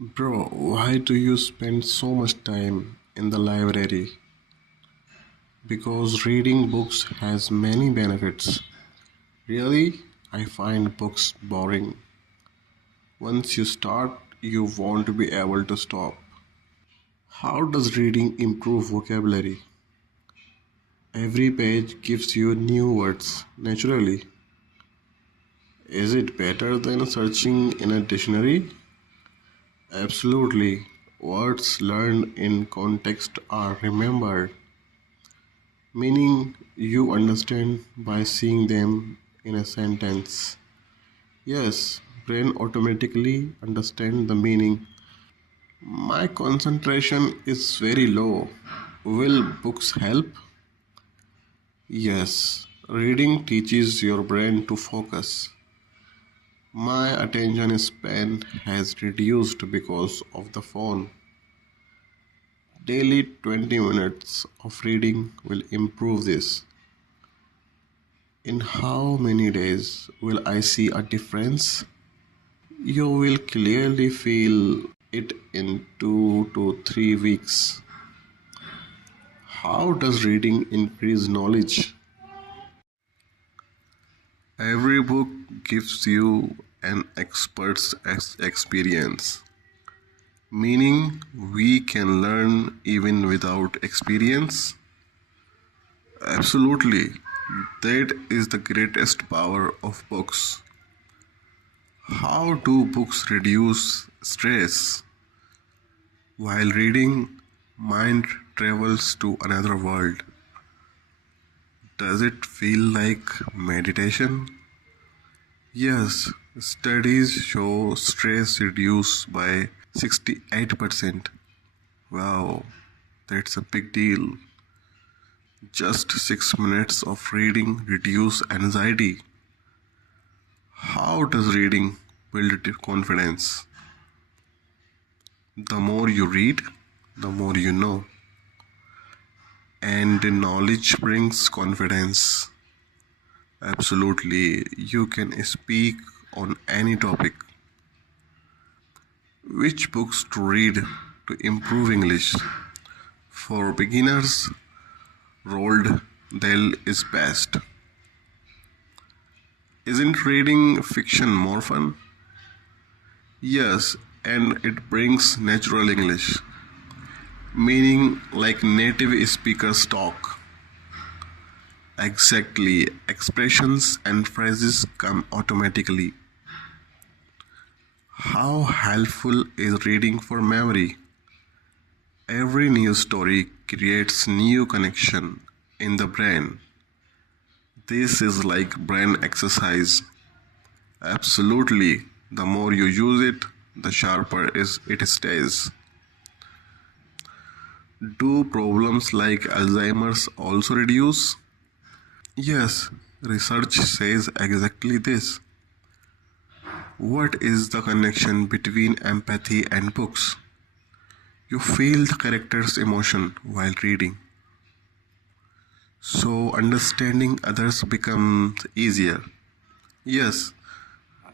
Bro, why do you spend so much time in the library? Because reading books has many benefits. Really, I find books boring. Once you start, you won't be able to stop. How does reading improve vocabulary? Every page gives you new words naturally. Is it better than searching in a dictionary? Absolutely. Words learned in context are remembered, meaning you understand by seeing them in a sentence. Yes, brain automatically understand the meaning. My concentration is very low. Will books help? Yes, reading teaches your brain to focus. My attention span has reduced because of the phone. Daily 20 minutes of reading will improve this. In how many days will I see a difference? You will clearly feel it in 2 to 3 weeks. How does reading increase knowledge? Every book gives you an expert's experience, meaning we can learn even without experience. Absolutely, that is the greatest power of books. How do books reduce stress? While reading, mind travels to another world. Does it feel like meditation? Yes, studies show stress reduced by 68%. Wow, that's a big deal. Just 6 minutes of reading reduce anxiety. How does reading build confidence? The more you read, the more you know. And knowledge brings confidence. Absolutely, you can speak on any topic. Which books to read to improve English? For beginners, Roald Dahl is best. Isn't reading fiction more fun? Yes, and it brings natural English, meaning like native speakers talk. Exactly, expressions and phrases come automatically. How helpful is reading for memory? Every news story creates new connection in the brain. This is like brain exercise. Absolutely, the more you use it, the sharper it stays. Do problems like Alzheimer's also reduce? Yes, research says exactly this. What is the connection between empathy and books? You feel the character's emotion while reading. So understanding others becomes easier. Yes,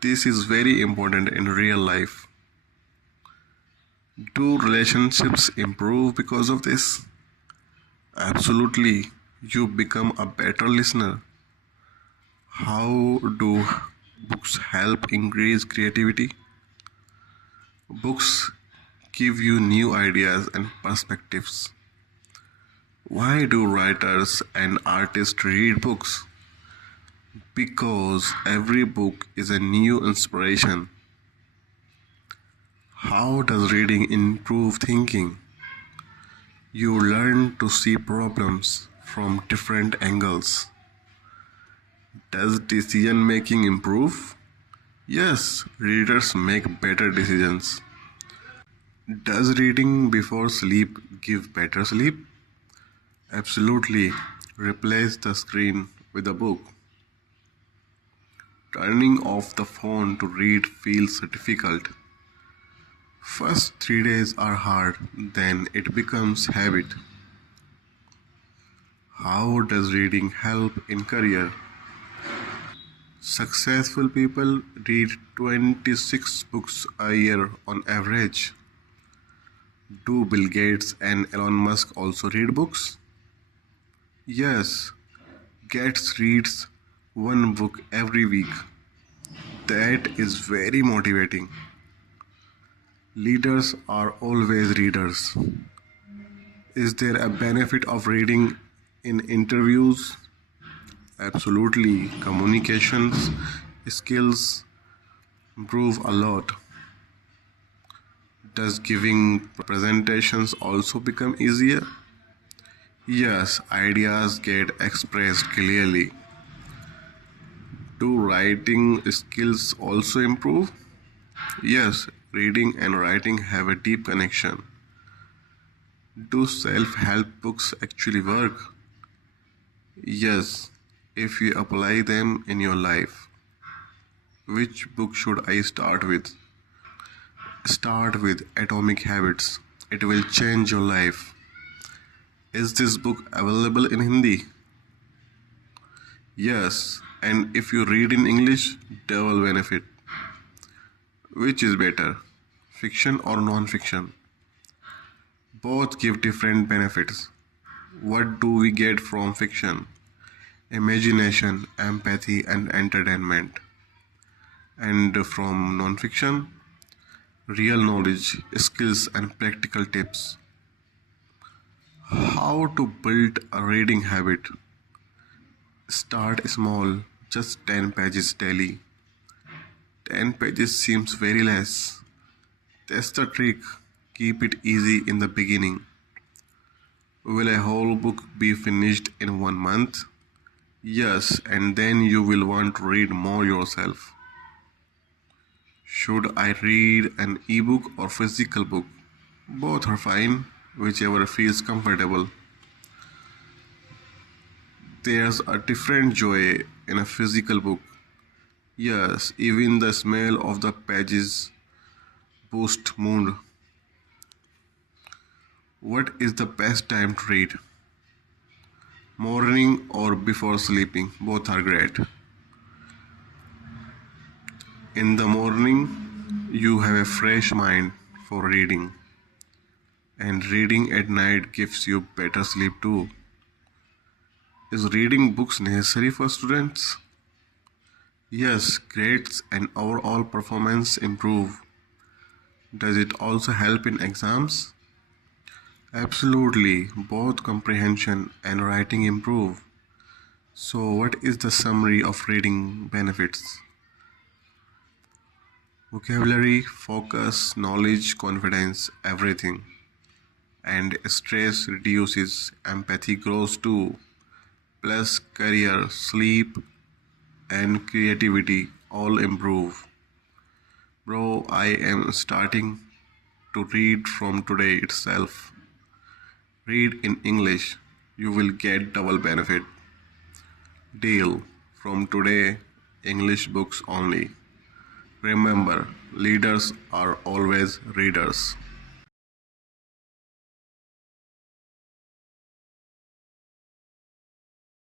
this is very important in real life. Do relationships improve because of this? Absolutely. You become a better listener. How do books help increase creativity? Books give you new ideas and perspectives. Why do writers and artists read books? Because every book is a new inspiration. How does reading improve thinking? You learn to see problems from different angles. Does decision making improve? Yes, readers make better decisions. Does reading before sleep give better sleep? Absolutely. Replace the screen with a book. Turning off the phone to read feels difficult. First 3 days are hard, then it becomes habit. How does reading help in career? Successful people read 26 books a year on average. Do Bill Gates and Elon Musk also read books? Yes, Gates reads one book every week. That is very motivating. Leaders are always readers. Is there a benefit of reading in interviews? Absolutely. Communications skills improve a lot. Does giving presentations also become easier? Yes, ideas get expressed clearly. Do writing skills also improve? Yes, reading and writing have a deep connection. Do self-help books actually work? Yes, if you apply them in your life. Which book should I start with? Start with Atomic Habits. It will change your life. Is this book available in Hindi? Yes, and if you read in English, double benefit. Which is better, fiction or non-fiction? Both give different benefits. What do we get from fiction? Imagination, empathy, and entertainment. And from non-fiction, real knowledge, skills, and practical tips. How to build a reading habit? Start small, just 10 pages daily. 10 pages seems very less. That's the trick. Keep it easy in the beginning. Will a whole book be finished in 1 month? Yes, and then you will want to read more yourself. Should I read an ebook or physical book? Both are fine, whichever feels comfortable. There's a different joy in a physical book. Yes, even the smell of the pages boosts mood. What is the best time to read? Morning or before sleeping? Both are great. In the morning, you have a fresh mind for reading, and reading at night gives you better sleep too. Is reading books necessary for students? Yes, grades and overall performance improve. Does it also help in exams? Absolutely, both comprehension and writing improve. So, what is the summary of reading benefits? Vocabulary, focus, knowledge, confidence, everything. And stress reduces, empathy grows too. Plus, career, sleep, and creativity all improve. Bro, I am starting to read from today itself. Read in English, you will get double benefit. Deal. From today, English books only. Remember, leaders are always readers.